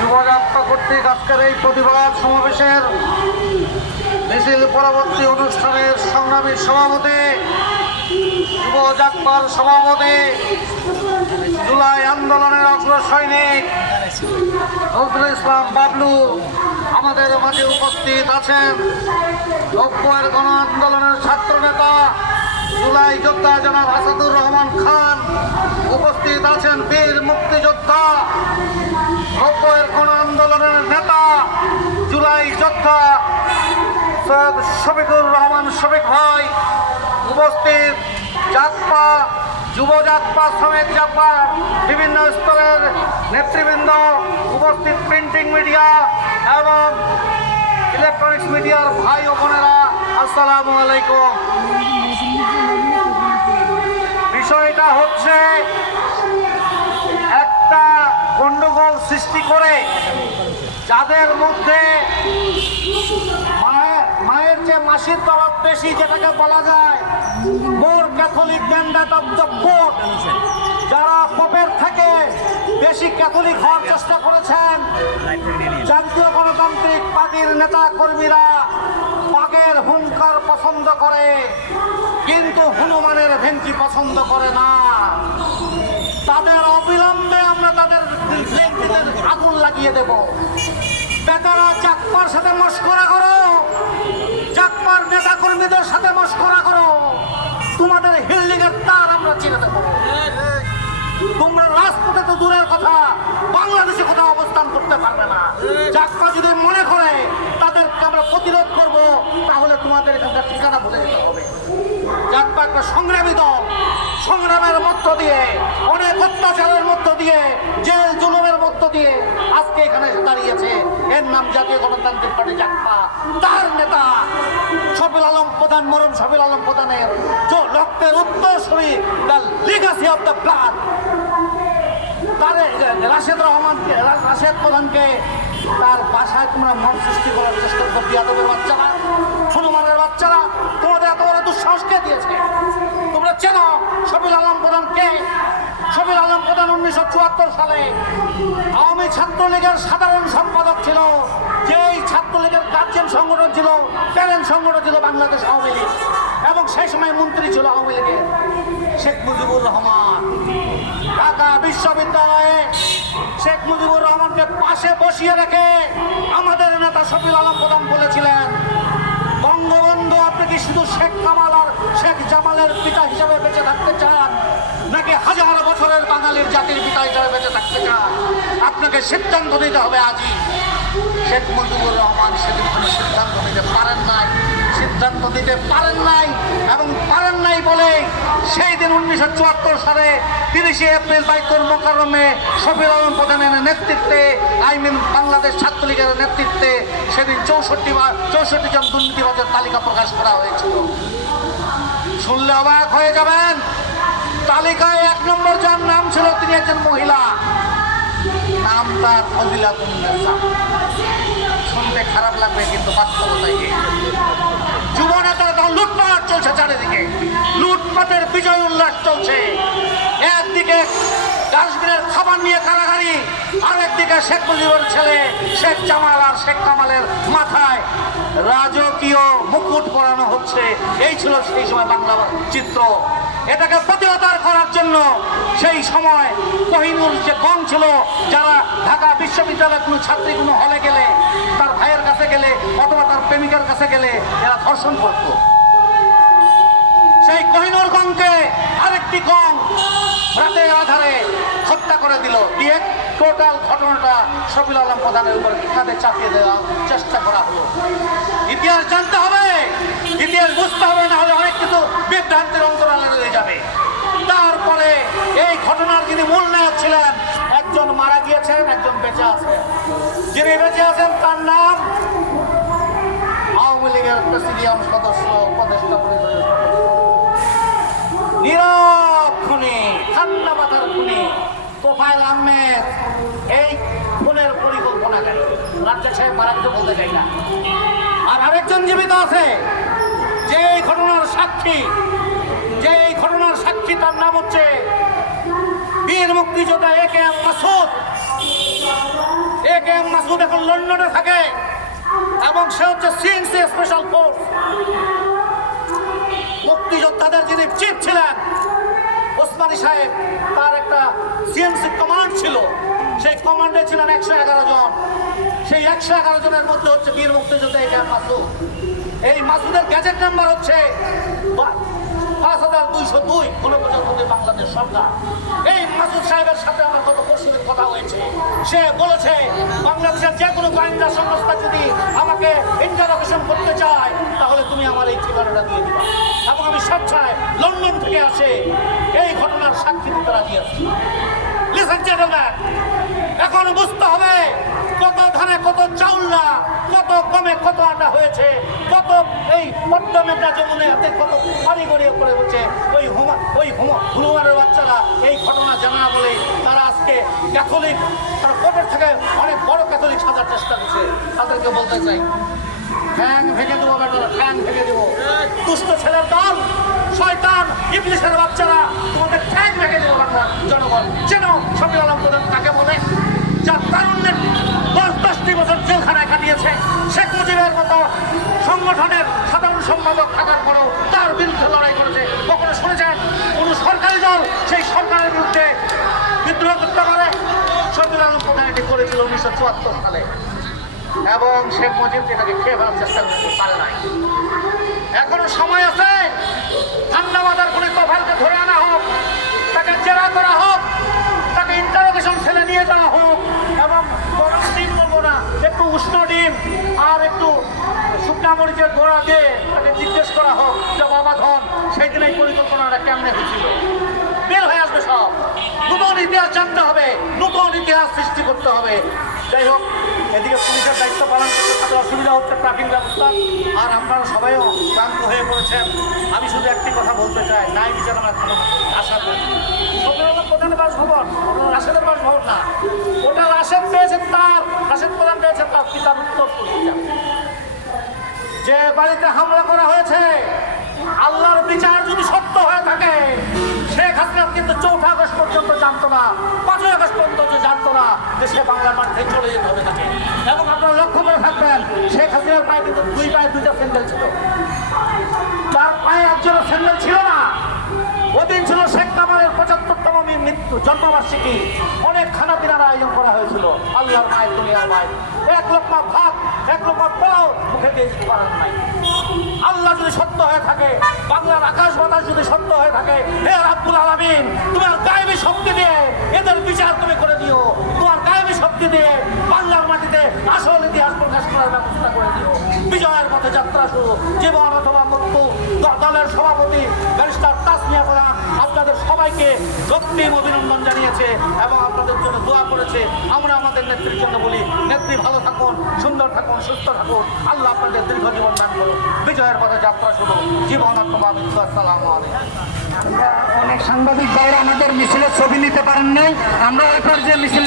যুবযাত্রা কর্তৃক আজকের এই প্রতিবাদ সমাবেশের মিছিল পরবর্তী অনুষ্ঠানের সংগ্রামী সভাপতি, যুবযাত্রার সভাপতি, জুলাই আন্দোলনের অগ্রসৈনিক নজরুল ইসলাম বাবলু আমাদের মাঝে উপস্থিত আছেন। 90-এর গণ আন্দোলনের ছাত্র নেতা জুলাই যোদ্ধা জনাব আসাদুর রহমান খান উপস্থিত আছেন। বীর মুক্তিযোদ্ধা 90-এর গণ আন্দোলনের নেতা জুলাই যোদ্ধা সৈয়দ শফিকুর রহমান শফিক ভাই উপস্থিত। জাতপা, যুবজাতপা, শ্রমিক জাতপা, বিভিন্ন স্তরের নেতৃবৃন্দ উপস্থিত, প্রিন্টিং মিডিয়া এবং ইলেকট্রনিক্স মিডিয়ার ভাই ও বোনেরা, আসসালামু আলাইকুম। বিষয়টা হচ্ছে একটা গন্ডগোল সৃষ্টি করে যাদের মধ্যে মায়ের যে মাসির তরফ বেশি, যেটাকে বলা যায় more Catholic candidate of the vote, যারা পোপের থেকে বেশি ক্যাথলিক হওয়ার চেষ্টা করেছেন, জাতীয় গণতান্ত্রিক পার্টির নেতা কর্মীরা বাঘের হুঙ্কার পছন্দ করে কিন্তু হনুমানের ভেঙ্কি পছন্দ করে না। তাদের অবিলম্বে আমরা তাদের আগুন লাগিয়ে দেব। বেটারা জাতপার সাথে মশকরা করো, জাতপার নেতা কর্মীদের সাথে মশকরা করো, তোমাদের হিল্ডিংয়ের তার আমরা চিনে দেবো। তোমরা রাজপথে তো দূরের কথা, বাংলাদেশে কোথাও অবস্থান করতে পারবে না। জাতপা যদি মনে করে তাদেরকে আমরা প্রতিরোধ করব, তাহলে তোমাদের এখানকার ঠিকানা ভুলে যেতে হবে। জাতপা একটা সংগ্রামী দল, সংগ্রামের মধ্য দিয়ে, অনেক অত্যাচারের মধ্য দিয়ে, জেল জুলুমের মধ্য দিয়ে আজকে এখানে দাঁড়িয়েছে। এর নাম জাতীয় গণতান্ত্রিক পার্টি জাতপা। তার নেতা শফিল আলম প্রধান, মরম শফিল আলম প্রধানের রক্তের উত্তরসূরি, the Legacy of the blood, Rashed প্রধানকে তার বাসায় তোমরা মন সৃষ্টি করার চেষ্টা করছো। বিয়াদবের বাচ্চারা, হনুমানের বাচ্চারা, তোমাদের এত বড় দুঃসাহস কে দিয়েছে? তোমরা চেনো শফিল আলম প্রধানকে? শফিল আলম প্রধান 1974 সালে আওয়ামী ছাত্রলীগের সাধারণ সম্পাদক ছিল। যেই ছাত্রলীগের গার্জিয়ান সংগঠন ছিল, প্যারেন্ট সংগঠন ছিল বাংলাদেশ আওয়ামী লীগ, এবং সেই সময় মন্ত্রী ছিল আওয়ামী লীগের শেখ মুজিবুর রহমান। ঢাকা বিশ্ববিদ্যালয়ে শেখ মুজিবুর রহমানকে পাশে বসিয়ে রেখে আমাদের নেতা শফিল আলম প্রধান বলেছিলেন, বঙ্গবন্ধু, আপনি কি শুধু শেখ কামাল আর শেখ জামালের পিতা হিসাবে বেঁচে থাকতে চান, নাকি হাজার বছরের বাঙালির জাতির পিতা হিসাবে বেঁচে থাকতে চান? আপনাকে সিদ্ধান্ত নিতে হবে আজই। শেখ মুজিবুর রহমান সেদিন কোনো সিদ্ধান্ত নিতে পারেন নাই এবং পারেন নাই বলে সেই দিন 1974 সালে 30 এপ্রিল বাইতুল মোকাররমে শফিল আলম প্রধানের নেতৃত্বে, বাংলাদেশ ছাত্রলীগের নেতৃত্বে সেদিন 64 জন দুর্নীতিবাজের তালিকা প্রকাশ করা হয়েছিল। শুনলে অবাক হয়ে যাবেন। তালিকায় 1 নম্বর যার নাম ছিল, তিনি একজন মহিলা, নাম তার ফজিলাতুন্নেসা। শুনতে খারাপ লাগবে কিন্তু বাস্তবতাই। যুব নেতারা তখন লুটপাট চলছে, চারিদিকে লুটপাটের বিজয় উল্লাস চলছে। একদিকে ডাস্টবিনের খাবার নিয়ে কারাগারি, আরেকদিকে শেখ মুজিবের ছেলে শেখ জামাল আর শেখ কামালের মাথায় রাজকীয় মুকুট পরানো হচ্ছে। এই ছিল সেই সময় বাংলা চিত্র। এটাকে প্রতিহত করার জন্য সেই সময় কোহিনুর যে গং ছিল, যারা ঢাকা বিশ্ববিদ্যালয়ের কোনো ছাত্রী কোনো হলে গেলে, তার ভাইয়ের কাছে গেলে অথবা তার প্রেমিকার কাছে গেলে এরা ধর্ষণ করত। সেই কোহিনুর গংকে আরেকটি গং রাতের আধারে হত্যা করে দিল। দিয়ে টোটাল ঘটনাটা শফিল আলম প্রধানের উপর কাঁধে চাপিয়ে দেওয়ার চেষ্টা করা হলো। ইতিহাস জানতে হবে, ইতিহাস বুঝতে হবে, না হলে অনেক কিছু বিভ্রান্তির অন্তরালে রয়ে যাবে। তারপরে এই ঘটনার যিনি মূল নায়ক ছিলেন, একজন মারা গিয়েছেন, একজন বেঁচে আছেন। যিনি বেঁচে আছেন তার নাম আওয়ামী লীগের প্রেসিডিয়াম সদস্য, উপদেষ্টা পরিষদের নীরব খুনি, ঠান্ডা মাথার খুনি তোফায়েল আহমেদ। এই খুনের পরিকল্পনাকারী। রাজ্জাক সাহেব মারা কিছু বলতে চাই না। আর আরেকজন জীবিত আছে, যে এই ঘটনার সাক্ষী, যে এই ঘটনা যার নাম হচ্ছে বীর মুক্তিযোদ্ধা এ.কে.এম. মাসুদ। এ.কে.এম. মাসুদ এখন লন্ডনে থাকে এবং সে হচ্ছে সিএনসি স্পেশাল ফোর্স। মুক্তিযোদ্ধাদের যিনি চিফ ছিলেন ওসমানী সাহেব, তার একটা সিএনসি কমান্ড ছিল। সেই কমান্ডে ছিলেন 111 জন। সেই 111 জনের মধ্যে হচ্ছে বীর মুক্তিযোদ্ধা এ.কে.এম. মাসুদ। এই মাসুদের গ্যাজেট নাম্বার হচ্ছে 5202 গণপ্রজাতন্ত্রী বাংলাদেশ সরকার। এই মাসুদ সাহেবের সাথে আমার গত পরশুদিন কথা হয়েছে। সে বলেছে বাংলাদেশের যে কোনো গোয়েন্দা সংস্থা যদি আমাকে ইন্টারোগেশন করতে চায় তাহলে তুমি আমার এই ঠিকানাটা দিয়ে দিবা, এবং আমি স্বেচ্ছায় লন্ডন থেকে আসে এই ঘটনার সাক্ষী দিতে রাজি আছি। লিসেন জেন্টলম্যান, এখন বুঝতে হবে কত ধানে কত চাউল না, কত কমে কত আটা হয়েছে, কত এই পদ্মা যমুনে হাতে কত পানি গড়িয়ে পড়ে হচ্ছে। হুলুমানের বাচ্চারা এই ঘটনা জানা বলে তারা আজকে ক্যাথলিক, তারা কোর্টের থেকে অনেক বড় ক্যাথলিক সাজার চেষ্টা করছে। তাদেরকে বলতে চাই, ঠ্যাং ভেঙে দেবো বেটারা, ঠ্যাং ভেঙে দেবো। দুষ্ট ছেলের দল, শয়তান ইবলিসের বাচ্চারা, তোমাদের ঠ্যাং ভেঙে দেবো বাংলার জনগণ। যেন শফিউল আলম প্রধান তাকে বলে, যার তারুণ্যের 10-10টি বছর জেলখানায় কাটিয়েছে। শেখ মুজিবের মতো সংগঠনের সাধারণ সম্পাদক থাকার পরেও তার বিরুদ্ধে লড়াই করেছে। কখনো শুনেছেন কোন সরকারি দল সেই সরকারের বিরুদ্ধে বিদ্রোহ করতে পারে? শফিউল আলম প্রধান এটি করেছিল 1974 সালে, এবং শেখ মুজিব এটাকে খেয়ে ফেলার চেষ্টা করতে পারে নাই। এখনো সময় আছে, ঠান্ডা মাথার কোন তোফালকে ধরে আনা হোক, তাকে জেরা করা হোক, তাকে ইন্টারোগেশন সেলে নিয়ে যাওয়া হোক, এবং গরম ডিম বলবো না, একটু উষ্ণ ডিম আর একটু শুকনা মরিচের গোড়া দিয়ে তাকে জিজ্ঞেস করা হোক যে বাবা ধন সেই দিন এই পরিকল্পনাটা কেমনে হয়েছিল। বের হয়ে আসবে সব। নতুন ইতিহাস জানতে হবে, নতুন ইতিহাস সৃষ্টি করতে হবে। যাই হোক, এদিকে পুলিশের দায়িত্ব পালন করতে তাদের অসুবিধা হচ্ছে ট্রাফিক ব্যবস্থা, আর আপনারা সবাইও ক্লান্ত হয়ে পড়েছেন। আমি শুধু একটি কথা বলতে চাই, ন্যায় বিচার আমরা কোনো আশা করি। শফিউল আলম প্রধানের বাসভবন, রাশেদের বাসভবন না, ওটা রাশেদ পেয়েছেন, রাশেদ প্রধান পেয়েছেন তার পিতার উত্তর পত্রিকা। যে বাড়িতে হামলা করা হয়েছে, আল্লাহর বিচার যদি সত্য হয়ে থাকে, শেখ হাসিনা কিন্তু 4 আগস্ট পর্যন্ত জানতো না, 5 আগস্ট পর্যন্ত জানতো না যে সে বাংলার মাঠ থেকে চলে যেতে হবে তাকে। এবং আপনারা লক্ষ্য করে থাকবেন, শেখ হাসিনার পায়ে কিন্তু 2 পায়ে 2টা স্যান্ডেল ছিল, তার পায়ে একজনের স্যান্ডেল ছিল না। ওদিন ছিল শেখ কামালের 75তম মৃত্যু জন্মবার্ষিকী। অনেক খানা পিনার আয়োজন করা হয়েছিল। আল্লাহর মায়ের দুনিয়ার মায়ের 1 লোকমা ভাত, 1 লোকমা পোলাও মুখে দিয়ে দিতে পারেন নাই। আল্লাহ যদি সত্য হয়ে থাকে, বাংলার আকাশ বাতাস যদি সত্য হয়ে থাকে, হে রাব্বুল আলামিন, তোমার গায়েবী শক্তি দিয়ে এদের বিচার তুমি করে দিও। তোমার গায়েবী শক্তি দিয়ে বাংলার মাটিতে আসল ইতিহাস প্রকাশ করার ব্যবস্থা করে দিও। বিজয়ের পথে যাত্রা শুরু। জীবন অথবা মৃত্যু। দলের সভাপতি ব্যারিস্টার তাসমিয়া প্রধান আপনাদের সবাইকে রক্তিম অভিনন্দন জানিয়েছে এবং আপনাদের জন্য দোয়া করেছে। আমরা আমাদের নেত্রীর জন্য বলি, নেত্রী ভালো থাকুন, সুন্দর থাকুন, সুস্থ থাকুন। আল্লাহ আপনাদের দীর্ঘ জীবন দান করুন। বিজয়ের পথে যাত্রা শুরু। জীবন অথবা মৃত্যু। আসসালামু আলাইকুম। অনেক সাংবাদিক ভাইরা আমাদের মিছিলের ছবি নিতে পারেন নাই। আমরা ওই পর্যায়ে মিছিল